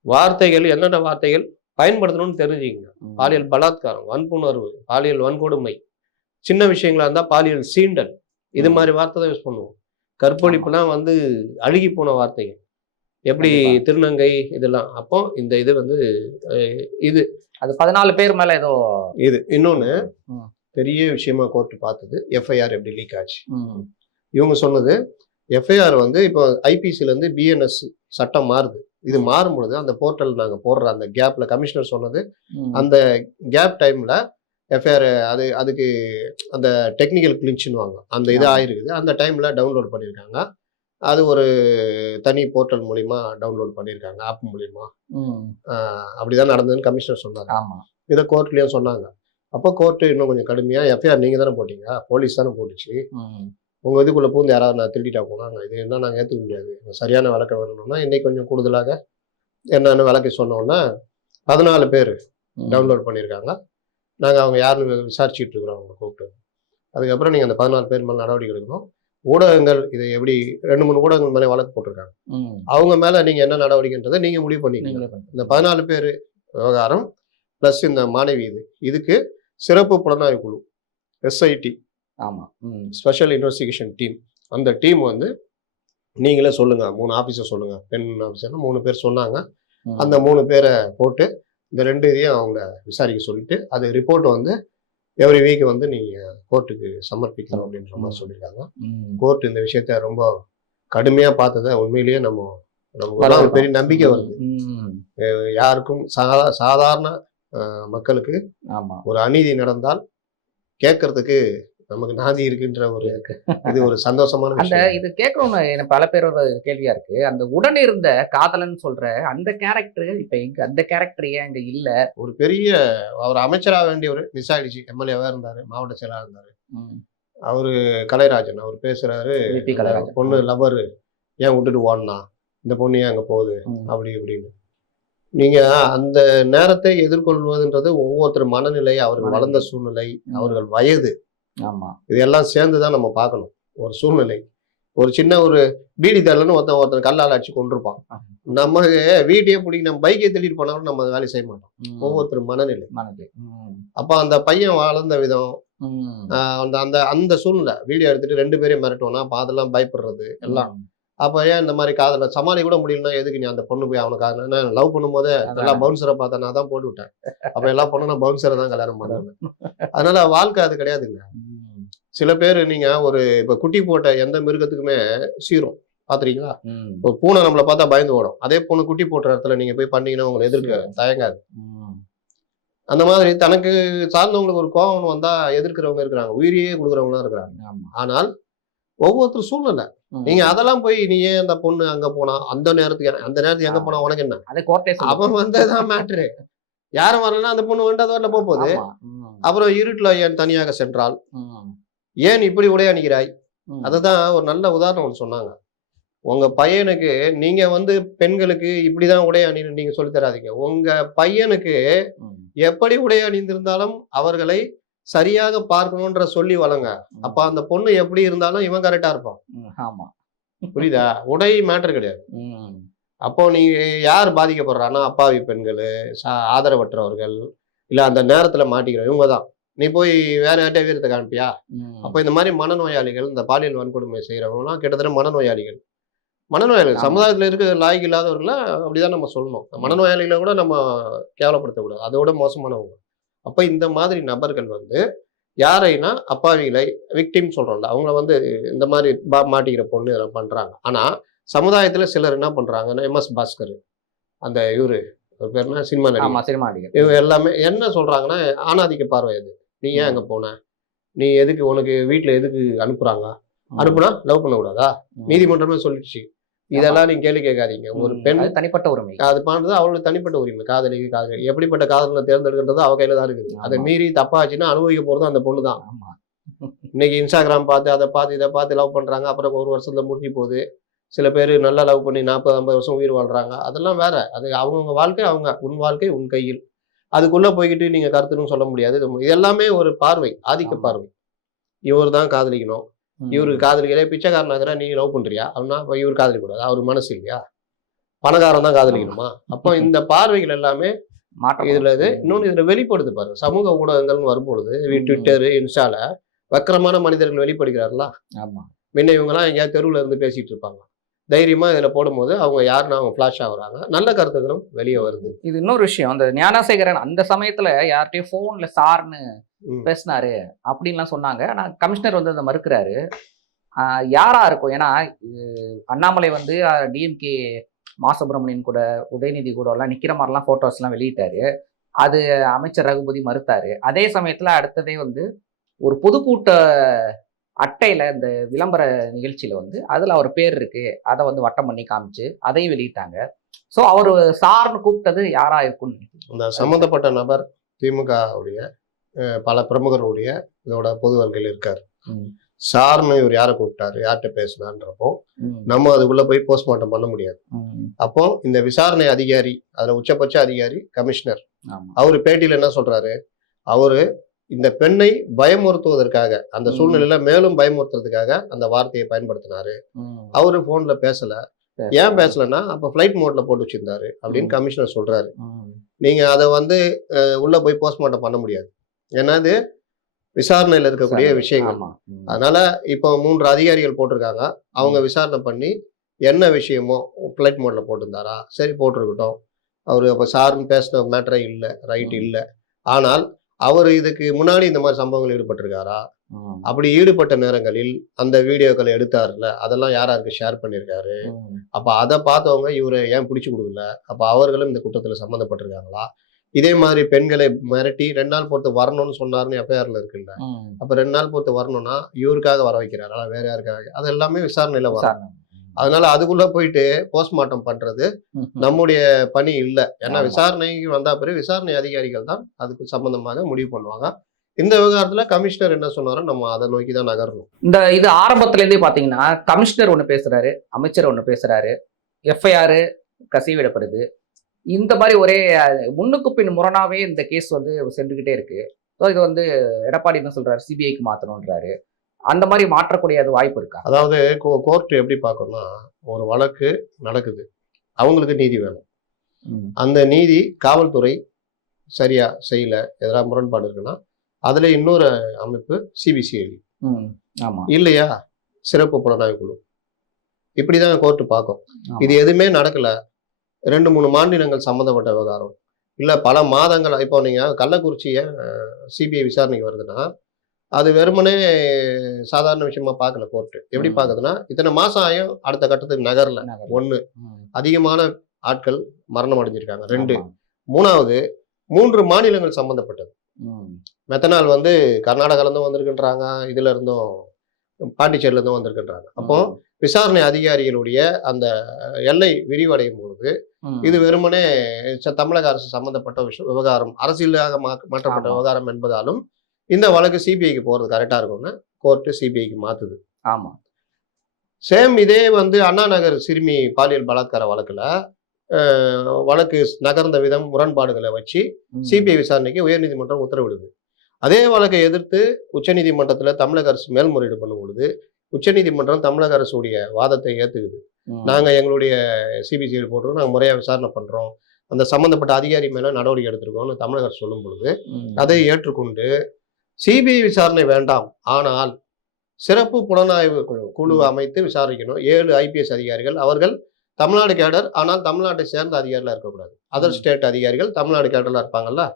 வார்த்தைகள் என்னென்ன வார்த்தைகள்? பயன்படுத்தணும்னு தெரிஞ்சுக்கங்க. பாலியல் பலாத்காரம் வன்புணர்வு பாலியல் வன்கொடுமை சின்ன விஷயங்களா இருந்தா பாலியல் சீண்டல் இது. மாதிரி வார்த்தை தான் யூஸ் பண்ணுவோம் கற்பழிப்புலாம் வந்து அழுகி போன வார்த்தைகள் எப்படி. திருநங்கை இதெல்லாம் அப்போ இந்த இது வந்து இது அது பதினாலு பேர் மேல ஏதோ இது இன்னொன்னு. பெரிய விஷயமா கோர்ட் பார்த்தது எஃப்ஐஆர் எப்படி லீக் ஆச்சு. இவங்க சொன்னது எஃப்ஐஆர் வந்து இப்போ ஐபிசில இருந்து பிஎன்எஸ் சட்டம் மாறுது இது மாறும் பொழுது அந்த போர்ட்டல் நாங்க போடுற அந்த கேப்ல கமிஷனர் சொன்னது. அந்த கேப் டைம்ல எஃப்ஐஆர் அது அதுக்கு அந்த டெக்னிக்கல் கிளின்ச்சுன்னு அந்த இது. ஆயிருக்குது. அந்த டைம்ல டவுன்லோட் பண்ணியிருக்காங்க அது ஒரு தனி போர்ட்டல் மூலியமா டவுன்லோட் பண்ணியிருக்காங்க ஆப் மூலியமா. அப்படிதான் நடந்ததுன்னு கமிஷனர் சொன்னாங்க ஆமா. இதை கோர்ட்லயும் சொன்னாங்க. அப்போ கோர்ட்டு இன்னும் கொஞ்சம் கடுமையா எஃப்ஐஆர் நீங்க தானே போட்டீங்க? போலீஸ் தானே போட்டுச்சு? ம். உங்க இதுக்குள்ள பூந்து யாராவது நான் திருடிட்டா போனாங்க இது என்ன நாங்கள் ஏற்றுக்க முடியாது சரியான விளக்கம் வேணும்னா இன்னைக்கு கொஞ்சம் கூடுதலாக என்னன்னு விளக்கி சொன்னோன்னா பதினாலு பேர். டவுன்லோட் பண்ணியிருக்காங்க நாங்கள் அவங்க யாருன்னு விசாரிச்சுட்டு இருக்கிறோம் அவங்க கூப்பிட்டு அதுக்கப்புறம் நீங்கள் அந்த பதினாலு பேர் மேலே நடவடிக்கை எடுக்கணும் ஊடகங்கள் இதை எப்படி ரெண்டு மூணு ஊடகங்கள் மேலே வழக்கு போட்டிருக்காங்க. அவங்க மேலே நீங்கள் என்ன நடவடிக்கைன்றதை நீங்கள் முடிவு பண்ணுங்க. இந்த பதினாலு பேர் விவகாரம் ப்ளஸ் இந்த மாணவி இது இதுக்கு சிறப்பு புலனாய்வு குழு எஸ்ஐடி ஆமா ம். ஸ்பெஷல் இன்வெஸ்டிகேஷன் டீம் அந்த டீம் வந்து நீங்களே சொல்லுங்க மூணு ஆஃபீஸர் சொல்லுங்க பெண் ஆஃபீஸர்னு மூணு பேர் சொன்னாங்க. அந்த மூணு பேரை போட்டு இந்த ரெண்டு இதையும் அவங்க விசாரிக்க சொல்லிட்டு அது ரிப்போர்ட் வந்து எவ்ரி வீக் வந்து நீங்க கோர்ட்டுக்கு சமர்ப்பிக்கணும் அப்படின்ற மாதிரி சொல்லியிருக்காங்க. கோர்ட் இந்த விஷயத்த ரொம்ப கடுமையா பார்த்ததை உண்மையிலேயே நம்ம நமக்கு ஒரு பெரிய நம்பிக்கை வருது. யாருக்கும் சாதா சாதாரண மக்களுக்கு ஒரு அநீதி நடந்தால் கேட்கறதுக்கு நமக்கு நாதி இருக்குன்ற ஒரு இது ஒரு சந்தோஷமான அந்த இது கேட்கணும்னு எனக்கு பல பேரோட கேள்வியா இருக்கு அந்த உடன் இருந்த காதலன் சொல்ற அந்த கேரக்டர் இப்ப எங்க அந்த கேரக்டர் ஏன் அங்க இல்ல ஒரு பெரிய அவர் அமைச்சராக வேண்டியவர் மிஸ் ஆயிடுச்சு எம்எல்ஏவா இருந்தாரு மாவட்ட செயலாளர் இருந்தாரு. அவரு கலைராஜன் அவர் பேசுறாரு. பொண்ணு லவர் ஏன் விட்டுட்டு ஓடனா இந்த பொண்ணு ஏன் அங்க போகுது. அப்படி இப்படின்னு நீங்க அந்த நேரத்தை எதிர்கொள்வதுன்றது ஒவ்வொருத்தர் மனநிலை அவர்கள். வளர்ந்த சூழ்நிலை. அவர்கள் வயது ஆமா. இது எல்லாம் சேர்ந்து தான் நம்ம பார்க்கணும். ஒரு சூழ்நிலை. ஒரு சின்ன ஒரு பீடி தரலன்னு ஒருத்தன் ஒருத்தன் கல்லால் அடிச்சு கொண்டிருப்பான். நம்ம வீட்டையே பிடிக்க நம்ம பைக்கை தள்ளிட்டு போனாலும் நம்ம அதை வேலையை செய்ய மாட்டோம். ம். ஒவ்வொருத்தர் மனநிலை. மனது ம். அப்ப அந்த பையன் வளர்ந்த விதம் அந்த அந்த அந்த சூழ்நிலை. வீடியோ எடுத்துட்டு ரெண்டு பேரையும் மிரட்டுவோம்னா அப்ப அதெல்லாம் பயப்படுறது எல்லாம். அப்ப ஏன் இந்த மாதிரி காதல சமாளி கூட முடியலன்னா எதுக்கு நீ அந்த பொண்ணு போய் அவனுக்கு லவ் பண்ணும்போது. எல்லாம் பவுன்சரை பார்த்தா நான் தான் போட்டு விட்டேன் அப்ப எல்லா பொண்ணும் நான் பவுன்சரை தான் கல்யாணம் பண்ணுவேன் [LAUGHS] அதனால வாழ்க்கை அது கிடையாதுங்க. சில பேர் நீங்க ஒரு இப்ப குட்டி போட்ட எந்த மிருகத்துக்குமே சீரும். பாத்துறீங்களா. ஒரு பூனை நம்மளை பார்த்தா பயந்து ஓடும். அதே பூனை குட்டி போட்ட இடத்துல நீங்க போய் பண்ணீங்கன்னா உங்களை எதிர்க்க தயங்காது. அந்த மாதிரி தனக்கு சார்ந்தவங்களுக்கு ஒரு கோபம் வந்தா எதிர்க்கிறவங்க இருக்கிறாங்க. உயிரியே கொடுக்குறவங்களும் இருக்கிறாங்க. ஆனால் ஒவ்வொருத்தர் சூழ்நிலை. நீங்க அதெல்லாம் போய் நீ ஏன் அந்த பொண்ணு அங்க போனா? அந்த நேரத்துக்கு அந்த நேரத்துக்கு எங்க போனா? உனக்கு என்ன? சொல்லுது. அவன் வந்ததுதான் மேட்ரு யாரும் வரலன்னா அந்த பொண்ணு அது வரல போக போகுது. அப்புறம் இருட்டுல ஏன் தனியாக சென்றால். ஏன் இப்படி உடைய அணிகிறாய். அதுதான் ஒரு நல்ல உதாரணம் ஒன்று சொன்னாங்க. உங்க பையனுக்கு நீங்க வந்து பெண்களுக்கு இப்படிதான் உடை அணின்னு நீங்க சொல்லி தராதீங்க. உங்க பையனுக்கு. எப்படி உடை அணிந்திருந்தாலும் அவர்களை சரியாக பார்க்கணுன்ற சொல்லி வளங்க அப்ப அந்த பொண்ணு எப்படி இருந்தாலும் இவன் கரெக்டா இருப்பான். ஆமா. புரியுதா? உடை மேட்டர் கிடையாது. அப்போ நீங்க யார் பாதிக்கப்படுறான்னா அப்பாவி பெண்கள் ஆதரவற்றவர்கள் இல்ல அந்த நேரத்துல மாட்டிக்கிற இவங்க தான் நீ போய் வேற யார்கிட்ட வீரத்தை காமிப்பியா ம். அப்போ இந்த மாதிரி மனநோயாளிகள் இந்த பாலியல் வன்கொடுமை செய்யறவங்கலாம் கிட்டத்தட்ட மனநோயாளிகள். மனநோயாளிகள். சமுதாயத்துல இருக்க லாய்க்கு இல்லாதவர்கள அப்படிதான் நம்ம சொல்லணும். மனநோயாளிகளை கூட நம்ம கேவலப்படுத்தக்கூடாது. அதோட மோசமானவங்க. அப்ப இந்த மாதிரி நபர்கள் வந்து யாரைனா அப்பாவிகளை விக்டிம் சொல்றோம்ல அவங்கள வந்து இந்த மாதிரி பா- மாட்டிக்கிற பொண்ணு இதெல்லாம் பண்றாங்க. ஆனா சமுதாயத்துல சிலர் என்ன பண்றாங்கன்னா எம் எஸ் பாஸ்கர் அந்த இவரு அவர் பேர் என்ன? சினிமா நடிகர். சினிமா நடிகர். இவங்க எல்லாமே என்ன சொல்றாங்கன்னா ஆணாதிக்க பார்வை அது. நீ ஏன் அங்க போன? நீ எதுக்கு உனக்கு வீட்ல எதுக்கு அனுப்புறாங்க? ம். அனுப்புனா லவ் பண்ணக்கூடாதா. நீதிமன்றமே சொல்லிடுச்சு. இதெல்லாம் நீங்க கேள்வி கேட்காதீங்க. ஒரு. பெண் தனிப்பட்ட உரிமை. அது பண்றது அவளுக்கு தனிப்பட்ட உரிமை. காதலி காதலி. எப்படிப்பட்ட காதலை தேர்ந்தெடுக்கிறது அவ கையில தான் இருக்குது. அதை. மீறி தப்பா ஆச்சுன்னா அனுபவிக்க போறது அந்த பொண்ணு தான். இன்னைக்கு இன்ஸ்டாகிராம் பார்த்து அதை பார்த்து இதை பார்த்து லவ் பண்றாங்க. அப்புறம் ஒரு வருஷத்துல முடிஞ்சு போகுது. சில பேர் நல்லா லவ் பண்ணி நாற்பது ஐம்பது வருஷம் உயிர் வாழ்றாங்க. அதெல்லாம் வேற. அது அவங்கவுங்க வாழ்க்கை அவங்க உன் வாழ்க்கை உன் கையில். அதுக்குள்ள போய்கிட்டு நீங்க கருத்துன்னு சொல்ல முடியாது. இது எல்லாமே ஒரு பார்வை ஆதிக்க. பார்வை. இவர் தான் காதலிக்கணும். இவருக்கு காதலிக்கிறே பிச்சைக்காரனாகிற நீ லவ் பண்றியா? அப்படின்னா அப்ப இவர் காதலிக்க கூடாது அவர் மனசு இல்லையா? பணக்காரன் தான் காதலிக்கணுமா? அப்போ இந்த பார்வைகள் எல்லாமே இதுல இது ம். இன்னொன்னு இதுல வெளிப்படுது பாருங்க சமூக ஊடகங்கள்னு வரும்பொழுது. ட்விட்டர் இன்ஸ்டால வக்கரமான மனிதர்கள் வெளிப்படுகிறார்களா? ஆமா. முன்ன இவங்கெல்லாம் எங்கேயாவது தெருவுல இருந்து பேசிட்டு இருப்பாங்க. தைரியமா இதுல போடும்போது அவங்க யாருன்னு அவங்க ஃபிளாஷ் ஆகுறாங்க. நல்ல கருத்துக்களும் வெளியே வருது. இது இன்னொரு விஷயம். அந்த ஞானசேகரன் அந்த சமயத்துல யார்கிட்டயும் போன்ல சார்னு. பேசினாரு அப்படின்லாம் சொன்னாங்க. ஆனா கமிஷனர் வந்து அதை மறுக்கிறாரு. ஆஹ் யாரா இருக்கும்? ஏன்னா அண்ணாமலை வந்து டிஎம்கே மாசுப்பிரமணியன் கூட உதயநிதி கூட எல்லாம் நிக்கிற மாதிரிலாம் போட்டோஸ் எல்லாம் வெளியிட்டாரு. அது அமைச்சர் ரகுபதி மறுத்தாரு. அதே சமயத்துல அடுத்ததே வந்து ஒரு பொதுக்கூட்ட அட்டையில இந்த விளம்பர நிகழ்ச்சியில வந்து அதுல அவர் பேர் இருக்கு அதை வந்து வட்டம் பண்ணி காமிச்சு அதையும் வெளியிட்டாங்க சோ அவர் சார்னு கூப்பிட்டது யாரா இருக்கும்னு நினைக்கிறீங்க? அந்த சம்பந்தப்பட்ட நபர் திமுக உடைய அஹ், பல பிரமுகருடைய இதோட பொது வாழ்க்கையில் இருக்காரு. சார்னு இவர் யாரை கூப்பிட்டாரு யார்கிட்ட பேசினான்றப்போ. நம்ம அதுக்குள்ள போய் போஸ்ட்மார்ட்டம் பண்ண முடியாது. அப்போ இந்த விசாரணை அதிகாரி அதுல உச்சபட்ச அதிகாரி கமிஷனர் அவர் பேட்டியில என்ன சொல்றாரு அவரு இந்த பெண்ணை பயமுறுத்துவதற்காக அந்த. சூழ்நிலையில மேலும் பயமுறுத்துறதுக்காக அந்த வார்த்தையை பயன்படுத்தினாரு. அவரு போன்ல பேசல ஏன் பேசலன்னா அப்ப ஃபிளைட் மோட்ல போட்டு வச்சிருந்தாரு அப்படின்னு. கமிஷனர் சொல்றாரு. நீங்க அதை வந்து உள்ள போய் போஸ்ட்மார்ட்டம் பண்ண முடியாது ஏன்னா இது விசாரணையில இருக்கக்கூடிய. விஷயங்கள். அதனால இப்போ மூன்று அதிகாரிகள் போட்டிருக்காங்க அவங்க விசாரணை பண்ணி என்ன விஷயமோ ஃபிளைட் மோட்ல போட்டிருந்தாரா சரி போட்டிருக்கட்டும் அவர் அப்போ சார்னு பேசின மேட்டரே இல்லை ரைட். இல்லை ஆனால் அவர் இதுக்கு முன்னாடி இந்த மாதிரி சம்பவங்கள் ஈடுபட்டிருக்காரா. அப்படி ஈடுபட்ட நேரங்களில் அந்த வீடியோக்களை எடுத்தாருல அதெல்லாம் யார் யாருக்கு ஷேர் பண்ணியிருக்காரு. அப்ப அதை பார்த்தவங்க இவரை ஏன் பிடிச்சு கொடுக்கல அப்ப அவர்களும் இந்த குற்றத்துல சம்மந்தப்பட்டிருக்காங்களா இதே மாதிரி பெண்களை மிரட்டி ரெண்டு நாள் பொறுத்து வரணும்னு சொன்னாருன்னு எஃப்ஐஆர்ல இருக்குல்ல. அப்ப ரெண்டு நாள் பொறுத்து வரணும்னா இவருக்காக வர வைக்கிறாரா வேற யாருக்காக அது எல்லாமே விசாரணையில வரும் விசாரணை. அதனால அதுக்குள்ள போயிட்டு போஸ்ட்மார்ட்டம் பண்றது. நம்முடைய பணி இல்லை. ஏன்னா. விசாரணைக்கு வந்தா பிறகு விசாரணை அதிகாரிகள் தான் அதுக்கு சம்பந்தமாக முடிவு பண்ணுவாங்க. இந்த விவகாரத்துல கமிஷனர் என்ன சொன்னாரோ நம்ம அதை நோக்கி தான் நகரணும். இந்த இது ஆரம்பத்துல இருந்தே பாத்தீங்கன்னா கமிஷனர் ஒண்ணு பேசுறாரு அமைச்சர் ஒண்ணு பேசுறாரு எஃப்ஐஆர் கசிவிடப்படுது. இந்த மாதிரி ஒரே முன்னுக்கு பின் முரணாவே இந்த கேஸ் வந்து சென்றுகிட்டே இருக்கு. ஸோ இது வந்து எடப்பாடி என்ன சொல்றாரு? சிபிஐக்கு மாத்தணும்ன்றாரு. அந்த மாதிரி மாற்றக்கூடிய அது வாய்ப்பு இருக்கா? அதாவது கோர்ட் எப்படி பார்க்கணும்னா ஒரு வழக்கு நடக்குது. அவங்களுக்கு நீதி வேணும். அந்த நீதி காவல்துறை சரியா செய்யல எதிராக முரண்பாடு இருக்குன்னா அதுல இன்னொரு அமைப்பு சிபிசிஐடி ஆமா. இல்லையா? சிறப்பு புலனாய்வு குழு. இப்படிதான் கோர்ட்டு பார்க்கும். இது எதுவுமே நடக்கல. ரெண்டு மூணு மாநிலங்கள் சம்மந்தப்பட்ட விவகாரம். இல்ல பல மாதங்கள் இப்போ நீங்க கள்ளக்குறிச்சிய சிபிஐ விசாரணைக்கு வருதுன்னா அது வெறுமனே சாதாரண விஷயமா பார்க்கல கோர்ட்டு எப்படி. பார்க்குதுன்னா இத்தனை மாசம் ஆயும் அடுத்த கட்டத்துக்கு நகரல. ம், அதிகமான ஆட்கள் மரணம் அடைஞ்சிருக்காங்க. ரெண்டு. மூணாவது மூன்று மாநிலங்கள் சம்பந்தப்பட்டது. மெத்தனால் வந்து கர்நாடகால இருந்தும் வந்திருக்குன்றாங்க இதுல இருந்தும் பாண்டிச்சேரியில இருந்தும் வந்திருக்குன்றாங்க. அப்போ விசாரணை அதிகாரிகளுடைய அந்த எல்லை விரிவடையும் பொழுது இது வெறுமனே தமிழக அரசு சம்பந்தப்பட்ட விஷயம் விவகாரம் அரசியலாக மாற்றப்பட்ட. விவகாரம் என்பதாலும் இந்த வழக்கு சிபிஐக்கு போறது கரெக்டா இருக்கும்னு கோர்ட்டு சிபிஐக்கு மாத்துது. ஆமா. சேம் இதே வந்து அண்ணா நகர் சிறுமி பாலியல் பலாத்கார வழக்குல வழக்கு நகர்ந்த விதம் முரண்பாடுகளை வச்சு சிபிஐ விசாரணைக்கு உயர்நீதிமன்றம் உத்தரவிடுது. அதே வழக்கை எதிர்த்து உச்சநீதிமன்றத்துல தமிழக அரசு மேல்முறையீடு பண்ணும் பொழுது உச்சநீதிமன்றம் தமிழக அரசுடைய வாதத்தை ஏத்துக்குது. ம், நாங்க எங்களுடைய சிபிசிஐடி போட்டுருக்கோம் நாங்க முறையா விசாரணை பண்றோம். அந்த சம்பந்தப்பட்ட அதிகாரி மேல நடவடிக்கை எடுத்திருக்கோம்னு தமிழக அரசு சொல்லும் பொழுது அதை ஏற்றுக்கொண்டு சிபிஐ விசாரணை வேண்டாம். ஆனால் சிறப்பு புலனாய்வு குழு குழு. அமைத்து விசாரிக்கணும். ஏழு ஐபிஎஸ் அதிகாரிகள் அவர்கள் தமிழ்நாடு கேடர் ஆனால் தமிழ்நாட்டை சேர்ந்த அதிகாரிகளா இருக்கக்கூடாது. அதர். ஸ்டேட் அதிகாரிகள் தமிழ்நாடு கேடர்ல இருப்பாங்கல்ல?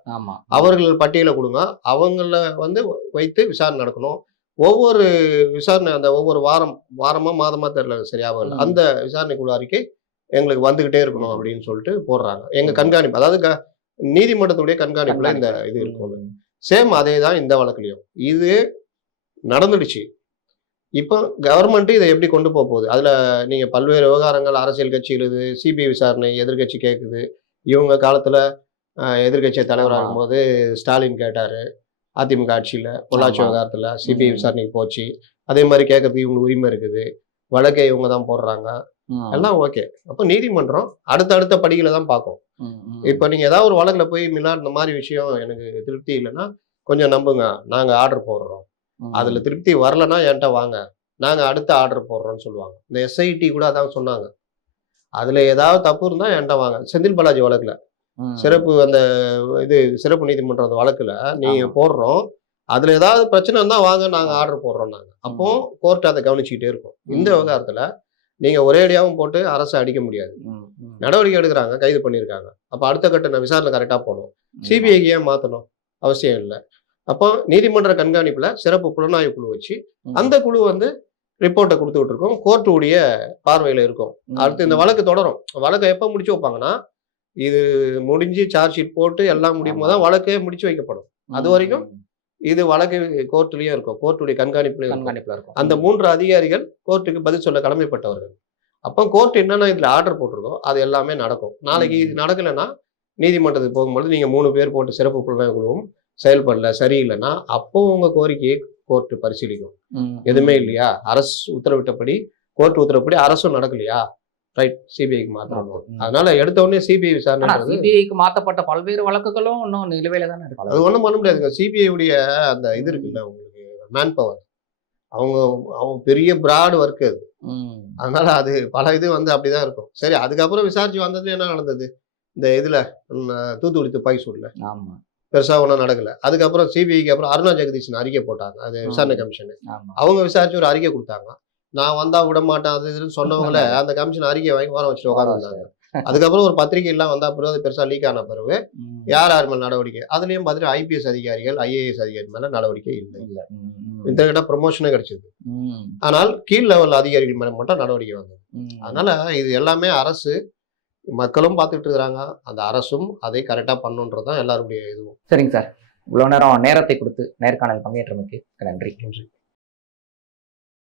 அவர்கள் பட்டியலை கொடுங்க. அவங்கள வந்து வைத்து விசாரணை நடக்கணும். ஒவ்வொரு விசாரணை அந்த ஒவ்வொரு வாரம் வாரமா மாதமா தெரியல சரியாக இல்லை. அந்த விசாரணை குழு அறிக்கை எங்களுக்கு வந்துகிட்டே இருக்கணும். அப்படின்னு சொல்லிட்டு போடுறாங்க. எங்க ம். கண்காணிப்பு அதாவது க- நீதிமன்றத்துடைய கண்காணிப்புல இந்த இது இருக்கும் சேம் அதே தான் இந்த வழக்குலையும். இது நடந்துடுச்சு. இப்போ கவர்மெண்ட் இதை எப்படி கொண்டு போக போகுது? அதுல நீங்க பல்வேறு விவகாரங்கள் அரசியல் கட்சி எழுது சிபிஐ விசாரணை எதிர்க்கட்சி கேட்குது இவங்க காலத்துல அஹ், எதிர்க்கட்சி தலைவராக. இருக்கும்போது ஸ்டாலின் கேட்டாரு அதிமுக ஆட்சியில பொள்ளாச்சி. விவகாரத்துல சிபிஐ. விசாரணைக்கு போச்சு. அதே மாதிரி கேட்கறதுக்கு இவங்க உரிமை இருக்குது. வழக்கை இவங்க தான் போடுறாங்க எல்லாம் ஓகே அப்போ நீதிமன்றம் அடுத்தடுத்த படிகளை தான் பார்க்கும். இப்போ நீங்க ஏதாவது ஒரு வழக்குல போய் மில்லா இந்த மாதிரி விஷயம் எனக்கு திருப்தி இல்லைன்னா கொஞ்சம் நம்புங்க. நாங்க ஆர்டர் போடுறோம். அதுல திருப்தி வரலன்னா என்கிட்ட வாங்க. நாங்க அடுத்த ஆர்டர் போடுறோம்னு சொல்லுவாங்க. இந்த எஸ்ஐடி கூட அதான் சொன்னாங்க. அதுல ஏதாவது தப்பு இருந்தா என்கிட்ட வாங்க. செந்தில் பாலாஜி வழக்குல. சிறப்பு அந்த இது சிறப்பு நீதிமன்றம் அந்த வழக்குல நீங்க ஆமா. போடுறோம். அதுல ஏதாவது பிரச்சனை இருந்தா வாங்க நாங்க ஆர்டர் போடுறோம் நாங்க. அப்போ கோர்ட் அதை கவனிச்சுக்கிட்டே இருக்கும். இந்த. விவகாரத்துல நீங்க ஒரே அடியாவும் போட்டு அரசை அடிக்க முடியாது. நடவடிக்கை எடுக்கிறாங்க கைது பண்ணியிருக்காங்க. அப்ப அடுத்த கட்ட விசாரணை கரெக்டா போகணும். சிபிஐக்கு ஏன் மாத்தணும்? அவசியம் இல்லை. அப்போ நீதிமன்ற கண்காணிப்புல சிறப்பு புலனாய்வு குழு வச்சு அந்த குழு வந்து ரிப்போர்ட்டை கொடுத்துட்டு இருக்கோம் கோர்ட்டுடைய பார்வையில இருக்கும். அடுத்து இந்த வழக்கு தொடரும். வழக்கை எப்போ முடிச்சு வைப்பாங்கன்னா இது முடிஞ்சு சார்ஜ் ஷீட் போட்டு எல்லாம் முடியும் போது தான் வழக்கே முடிச்சு வைக்கப்படும். அது வரைக்கும் இது வழக்கு கோர்ட்டுலயும் இருக்கும். கோர்ட்டுடைய கண்காணிப்புலயும் கண்காணிப்புல இருக்கும். அந்த மூன்று அதிகாரிகள் கோர்ட்டுக்கு பதில் சொல்ல கடமைப்பட்டவர்கள். அப்போ கோர்ட் என்னென்ன இதுல ஆர்டர் போட்டிருக்கோ அது எல்லாமே நடக்கும். நாளைக்கு இது நடக்கலைன்னா நீதிமன்றத்துக்கு போகும்போது நீங்க மூணு பேர் போட்டு சிறப்பு புலனாய்வு குழுவும் செயல்படல சரியில்லைன்னா அப்போ உங்க கோரிக்கையை கோர்ட் பரிசீலிக்கும். எதுவுமே. இல்லையா? அரசு உத்தரவிட்டபடி கோர்ட் உத்தரவுப்படி அரசும் நடக்கலையா? ரைட் சிபிஐக்கு மாத்திரம். ம். அதனால எடுத்த உடனே சிபிஐ விசாரணைன்றது சிபிஐக்கு மாத்தப்பட்ட பல்வேறு வழக்குகளும் இன்னும் நிலுவையில தானே அது இருக்கு ஒண்ணும் பண்ண முடியாதுங்க சிபிஐ உடைய அந்த இது இருக்குல்ல உங்களுக்கு மேன் பவர் அவங்க அவங்க பெரிய பிராட் ஒர்க் அது. அதனால அது பல இது வந்து அப்படிதான் இருக்கும். சரி அதுக்கப்புறம் விசாரிச்சு வந்ததுல என்ன நடந்தது? இந்த இதுல தூத்துக்குடி துப்பாக்கி சூடுல ஆமா. பெருசா ஒன்றும் நடக்கல. அதுக்கப்புறம் சிபிஐக்கு அப்புறம் அருணா ஜெகதீஷன் அறிக்கை போட்டாங்க. அது விசாரணை கமிஷன். அவங்க விசாரிச்சு ஒரு அறிக்கை கொடுத்தாங்க. நான் வந்தா விட மாட்டேன் அது இதுன்னு சொன்னவங்கள [LAUGHS] அந்த கமிஷன் அறிக்கை வாங்கி வர வச்சுட்டு உட்காந்துருந்தாங்க அதுக்கப்புறம் ஒரு பத்திரிகை எல்லாம் வந்தா பிறகு அது பெருசா லீக் ஆன பிறகு யார் யார் மேல நடவடிக்கை? அதுலயும் பார்த்தீங்கன்னா ஐபிஎஸ் அதிகாரிகள் ஐஏஎஸ் அதிகாரி மேல நடவடிக்கை இல்லை. இல்ல. இந்த கிட்ட ப்ரொமோஷனே கிடைச்சது. ஆனால் கீழ் லெவல் அதிகாரிகள் மேல மட்டும் நடவடிக்கை வந்தது. அதனால இது எல்லாமே அரசு மக்களும் பார்த்துட்டு இருக்கிறாங்க. அந்த அரசும் அதை கரெக்டா பண்ணுன்றதுதான் எல்லாருடைய இதுவும். சரிங்க சார். இவ்வளவு நேரம் நேரத்தை கொடுத்து நேர்காணல் பங்கேற்றமைக்கு நன்றி. நன்றி.